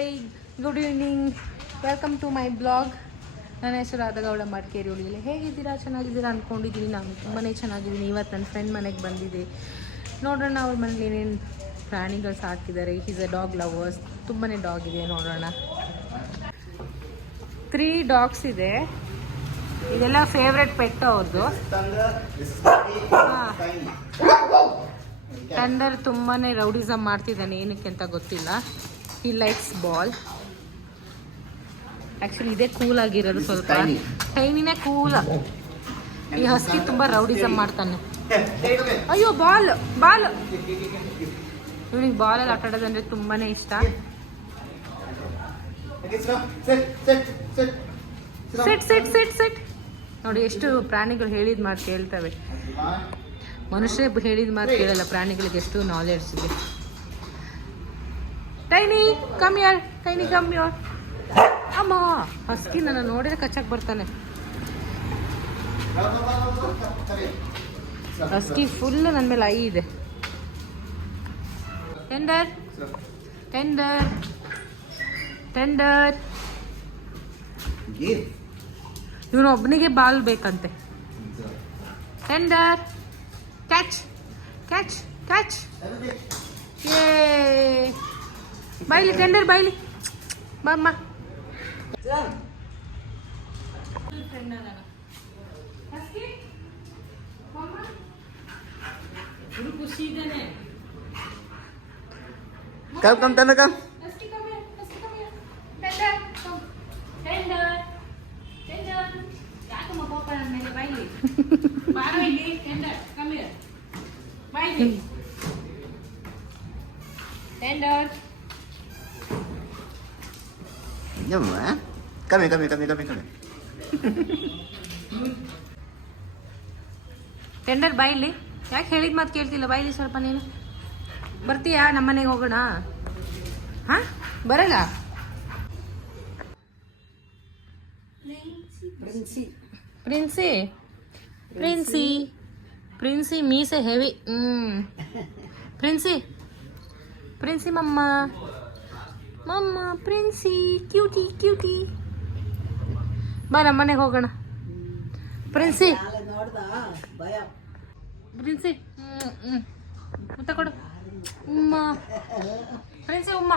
Hi, good evening, welcome to my blog. ನನ್ನ ಹೆಸರು ರಾಧಗೌಡ ಮಡಿಕೇರಿ ಉಳಿಯಲ್ಲಿ. ಹೇಗಿದ್ದೀರಾ? ಚೆನ್ನಾಗಿದ್ದೀರಾ ಅಂದ್ಕೊಂಡಿದ್ದೀನಿ. ನಾನು ತುಂಬಾ ಚೆನ್ನಾಗಿದ್ದೀನಿ. ಇವತ್ತು ನನ್ನ ಫ್ರೆಂಡ್ ಮನೆಗೆ ಬಂದಿದೆ. ನೋಡೋಣ ಅವ್ರ ಮನೇಲಿ ಏನೇನು ಪ್ರಾಣಿಗಳು ಸಾಕಿದ್ದಾರೆ. Is a dog lovers. ತುಂಬಾ ಡಾಗ್ ಇದೆ, ನೋಡೋಣ. 3 ಡಾಗ್ಸ್ ಇದೆ. ಇದೆಲ್ಲ ಫೇವ್ರೆಟ್ ಪೆಟ್ ಅವ್ರದ್ದು. ಟಂಡರ್ ತುಂಬಾ ರೌಡಿಸಮ್ ಮಾಡ್ತಿದ್ದಾನೆ, ಏನಕ್ಕೆ ಅಂತ ಗೊತ್ತಿಲ್ಲ. He likes ball. ಆ್ಯಕ್ಚುಲಿ ಇದೇ ಕೂಲ್ ಆಗಿರೋದು, ಸ್ವಲ್ಪ ಟೈನಿನೇ ಕೂಲ್. ಈ ಹಸ್ಕಿ ತುಂಬ ರೌಡಿಸಮ್ ಮಾಡ್ತಾನೆ. ಅಯ್ಯೋ, ಬಾಲ್ ಬಾಲ್ ಇವನಿಗೆ ಬಾಲಲ್ಲಿ ಆಟ ಆಡೋದಂದ್ರೆ ತುಂಬಾ ಇಷ್ಟ. ಸಿಟ್ ಸಿಟ್ ಸಿಟ್ ಸಿಟ್. ನೋಡಿ, ಎಷ್ಟು ಪ್ರಾಣಿಗಳು ಹೇಳಿದ ಮಾತು ಕೇಳ್ತವೆ. ಮನುಷ್ಯರೇ ಹೇಳಿದ ಮಾತು ಕೇಳಲ್ಲ, ಪ್ರಾಣಿಗಳಿಗೆ ಎಷ್ಟು ನಾಲೆಡ್ಜ್ ಇದೆ. Tiny come here, tiny come here. ಅಮ್ಮ, ಹಸ್ಕಿ ನನ್ನ ನೋಡಿದ್ರೆ ಕಚ್ಚಕ್ ಬರ್ತಾನೆ. ಹಸ್ಕಿ ಫುಲ್ ನನ್ನ ಮೇಲೆ ಐ ಇದೆ. Tender tender tender. ಇವನು ಒಬ್ಬನಿಗೆ ಬಾಲ್ ಬೇಕಂತೆ. Tender, catch catch catch. ಏ ಬಾಯ್ಲಿ ಟೆಂಡರ್, ಬಾಯ್ಲಿ ಬಾಮ್ಮ. ಖುಷಿ ಇದ್ದಾನೆ. Come, Tanda, come. Yumma. Come here. Tender ಬಾಯ್ಲಿ. ಯಾಕೆ ಹೇಳಿದ ಮಾತು ಕೇಳ್ತಿಲ್ಲ? ಬಾಯ್ಲಿ ಸ್ವಲ್ಪ. ನೀನು ಬರ್ತೀಯಾ? ನಮ್ಮನೆಗೆ ಹೋಗೋಣ. ಹಾ, ಬರಲ್ಲ? ಪ್ರಿನ್ಸಿ ಪ್ರಿನ್ಸಿ ಪ್ರಿನ್ಸಿ ಮೀಸೆ ಹೆವಿ. ಪ್ರಿನ್ಸಿ ಪ್ರಿನ್ಸಿ ಮಮ್ಮ ಮಮ್ಮ ಪ್ರಿನ್ಸಿ ಕ್ಯೂಟಿ ಕ್ಯೂಟಿ. ಬಾ, ನಮ್ಮನೆಗೆ ಹೋಗೋಣ. ಪ್ರಿನ್ಸಿ ಪ್ರಿನ್ಸಿ ಮುತ್ತ ಕೊಡು. ಉಮ್ಮ ಪ್ರಿನ್ಸಿ, ಉಮ್ಮ